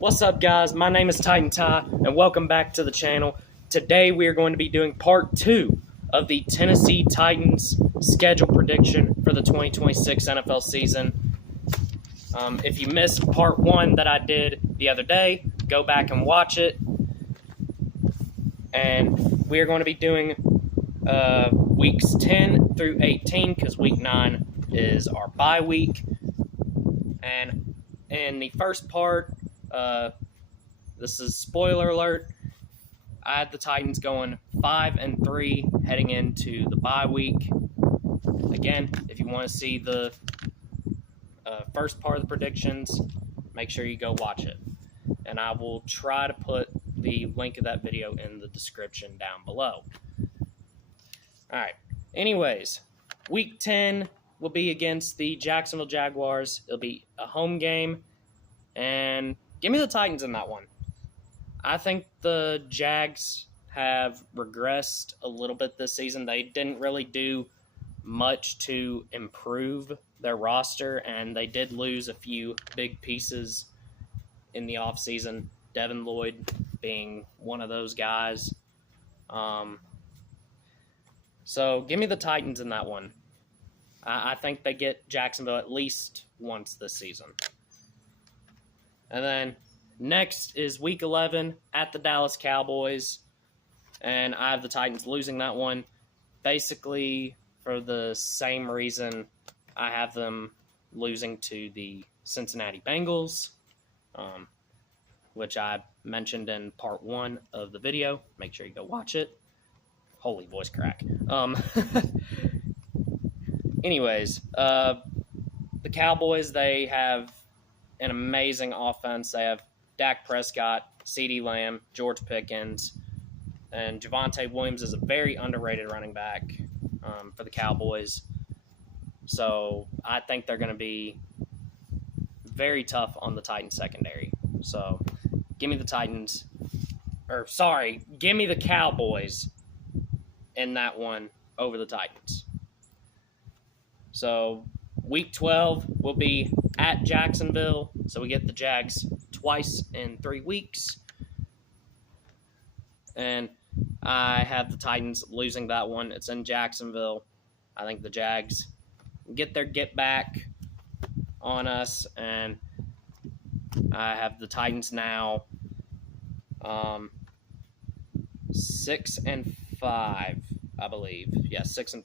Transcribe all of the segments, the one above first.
What's up, guys? My name is Titan Ty, and welcome back to the channel. Today we are going to be doing part 2 of the Tennessee Titans schedule prediction for the 2026 NFL season. If you missed part 1 that I did the other day, go back and watch it. And we are going to be doing weeks 10 through 18 because week 9 is our bye week. And in the first part, this is spoiler alert. I had the Titans going 5-3 heading into the bye week. Again, if you want to see the first part of the predictions, make sure you go watch it. And I will try to put the link of that video in the description down below. Alright, anyways, week 10 will be against the Jacksonville Jaguars. It'll be a home game, and give me the Titans in that one. I think the Jags have regressed a little bit this season. They didn't really do much to improve their roster, and they did lose a few big pieces in the offseason, Devin Lloyd being one of those guys. So give me the Titans in that one. I think they get Jacksonville at least once this season. And then next is week 11 at the Dallas Cowboys, and I have the Titans losing that one. Basically, for the same reason I have them losing to the Cincinnati Bengals, which I mentioned in part 1 of the video. Make sure you go watch it. Holy voice crack. Anyways, the Cowboys, they have an amazing offense. They have Dak Prescott, CeeDee Lamb, George Pickens, and Javonte Williams is a very underrated running back for the Cowboys. So I think they're going to be very tough on the Titans secondary. So give me the Titans, give me the Cowboys in that one over the Titans. So week 12 will be at Jacksonville. So we get the Jags twice in 3 weeks. And I have the Titans losing that one. It's in Jacksonville. I think the Jags get their get back on us. And I have the Titans now 6-5, I believe. Yeah, 6-5.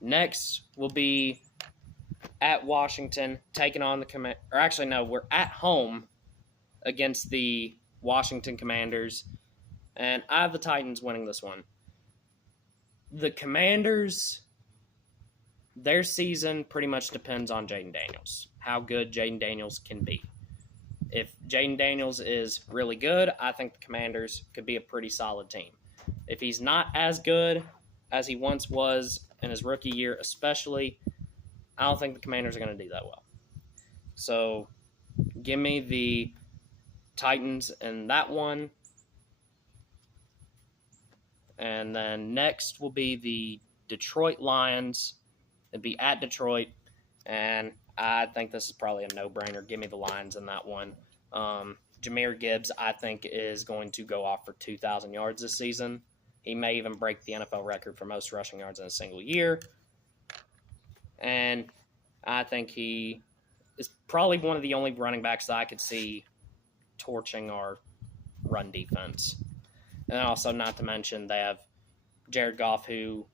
Next will be at Washington, taking on the we're at home against the Washington Commanders, and I have the Titans winning this one. The Commanders, their season pretty much depends on Jayden Daniels, how good Jayden Daniels can be. If Jayden Daniels is really good, I think the Commanders could be a pretty solid team. If he's not as good as he once was in his rookie year especially, I don't think the Commanders are going to do that well. So give me the Titans in that one. And then next will be the Detroit Lions. It'd be at Detroit, and I think this is probably a no-brainer. Give me the Lions in that one. Jahmyr Gibbs, I think, is going to go off for 2,000 yards this season. He may even break the NFL record for most rushing yards in a single year. And I think he is probably one of the only running backs that I could see torching our run defense. And also, not to mention, they have Jared Goff, who,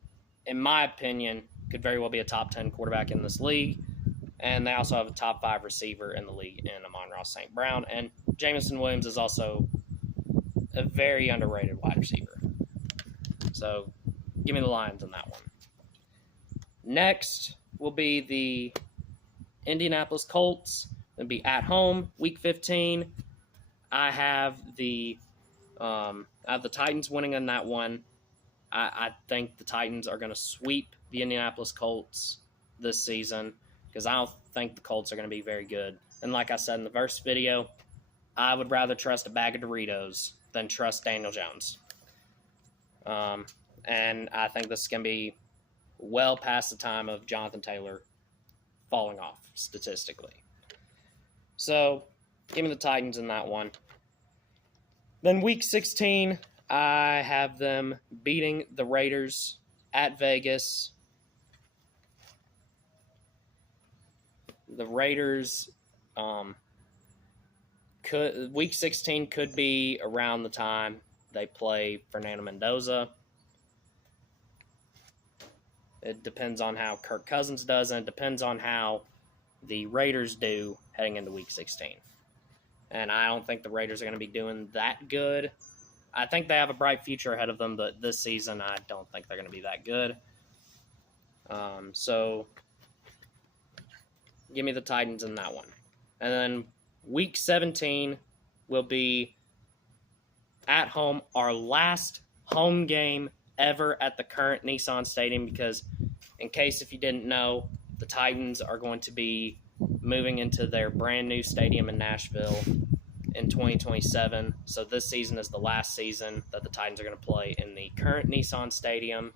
in my opinion, could very well be a top 10 quarterback in this league. And they also have a top 5 receiver in the league in Amon-Ra St. Brown. And Jameson Williams is also a very underrated wide receiver. So give me the Lions in that one. Next will be the Indianapolis Colts. It'll be at home, week 15. I have the Titans winning in that one. I think the Titans are going to sweep the Indianapolis Colts this season because I don't think the Colts are going to be very good. And like I said in the first video, I would rather trust a bag of Doritos than trust Daniel Jones. And I think this is going to be well past the time of Jonathan Taylor falling off statistically. So Give me the Titans in that one. Then Week 16, I have them beating the Raiders at Vegas. The Raiders, Week 16 could be around the time they play Fernando Mendoza. It depends on how Kirk Cousins does, and it depends on how the Raiders do heading into Week 16. And I don't think the Raiders are going to be doing that good. I think they have a bright future ahead of them, but this season I don't think they're going to be that good. So give me the Titans in that one. And then Week 17 will be at home, our last home game ever at the current Nissan Stadium, because in case if you didn't know, the Titans are going to be moving into their brand new stadium in Nashville in 2027. So this season is the last season that the Titans are going to play in the current Nissan Stadium.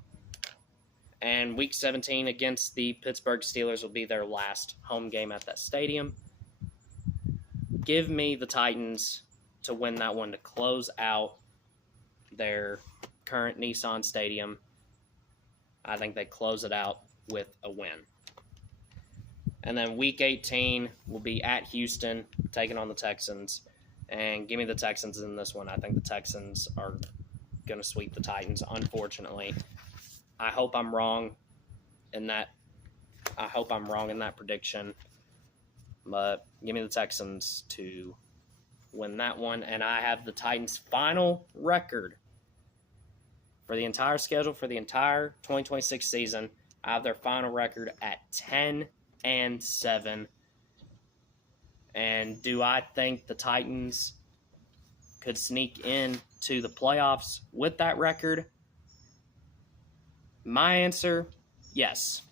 And Week 17 against the Pittsburgh Steelers will be their last home game at that stadium. Give me the Titans to win that one to close out their current Nissan Stadium. I think they close it out with a win. And then Week 18 will be at Houston, taking on the Texans. And give me the Texans in this one. I think the Texans are going to sweep the Titans, unfortunately. I hope I'm wrong in that. I hope I'm wrong in that prediction. But give me the Texans to win that one. And I have the Titans' final record for the entire schedule for the entire 2026 season. I have their final record at 10-7. And do I think the Titans could sneak into the playoffs with that record? My answer, yes.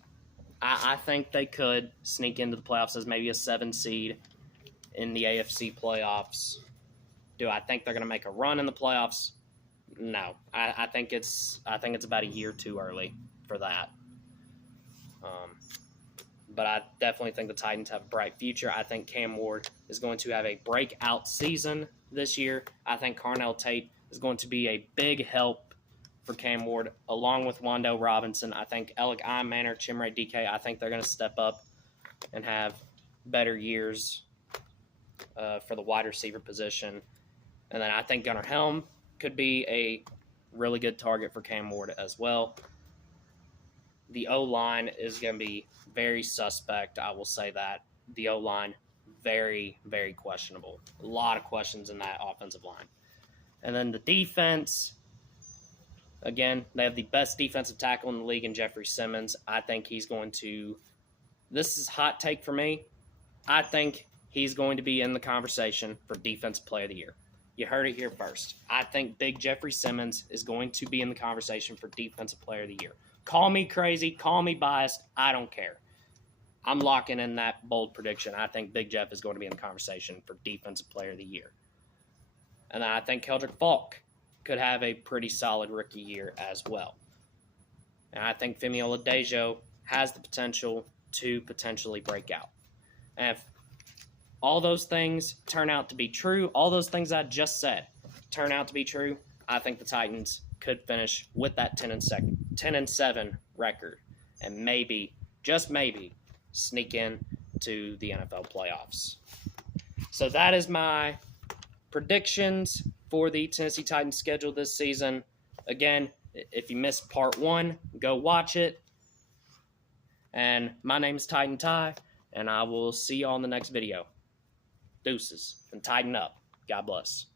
I think they could sneak into the playoffs as maybe a 7 seed in the AFC playoffs. Do I think they're going to make a run in the playoffs? No. I think it's about a year too early for that. But I definitely think the Titans have a bright future. I think Cam Ward is going to have a breakout season this year. I think Carnell Tate is going to be a big help for Cam Ward, along with Wando Robinson. I think Alec Imanner, Chimere DK, I think they're going to step up and have better years for the wide receiver position. And then I think Gunnar Helm could be a really good target for Cam Ward as well. The O-line is going to be very suspect, I will say that. The O-line, very, very questionable. A lot of questions in that offensive line. And then the defense, again, they have the best defensive tackle in the league in Jeffrey Simmons. I think he's going to – this is a hot take for me. I think he's going to be in the conversation for Defensive Player of the Year. You heard it here first. I think Big Jeffrey Simmons is going to be in the conversation for Defensive Player of the Year. Call me crazy, call me biased, I don't care. I'm locking in that bold prediction. I think Big Jeff is going to be in the conversation for Defensive Player of the Year. And then I think Keldrick Falk could have a pretty solid rookie year as well. And I think Femi Oladejo has the potential to potentially break out. And if all those things turn out to be true, all those things I just said turn out to be true, I think the Titans could finish with that 10-7 record and maybe, just maybe, sneak in to the NFL playoffs. So that is my predictions for the Tennessee Titans schedule this season. Again, if you missed part 1, go watch it. And my name is Titan Ty, and I will see you all in the next video. Deuces, and tighten up. God bless.